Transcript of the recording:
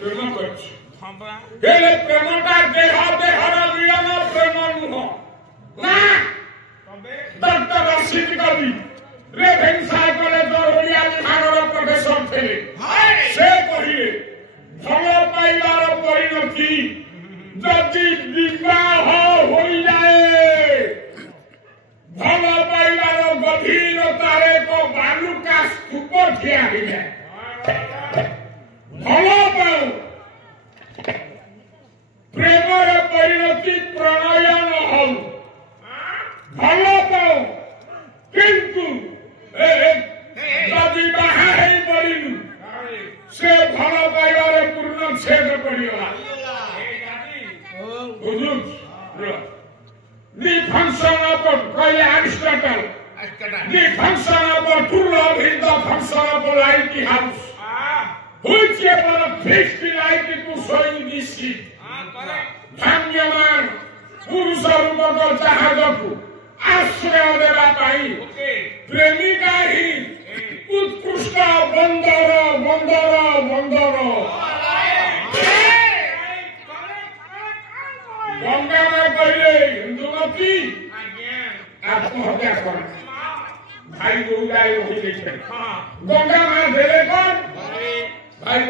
प्रेम करछि हेले प्रेमटा देह देहर मिलन प्रेम नुह ना डॉक्टर रशीद कवि रेभेन्सा कॉलेज ओडिया विभागर प्रोफेसर थे से कहिए भल पाइबार परिणति जदि विवाह हो जाए भल पाइबार गभीरतार एक बालुका स्तूप ठिया हो जाए भल पाऊ प्रेमर परिणति प्रणय न हो भल पाऊ किंतु जदि बाहा है पड़ू से भल पाइबार पूर्ण छेद पड़गला The function of Aristotle. The function of true love is the function of light house. Whichever fixed light to showing this seed. भाग्यमान पुरुषहरूको जहाजको आश्रय देवा पाई प्रेमिका ही उत्कृष्ट बन्दर बन्दर बन्दर गंगा में कहले हिंदुमती आत्महत्या कर भाई गंगा में धेरे कौन भाई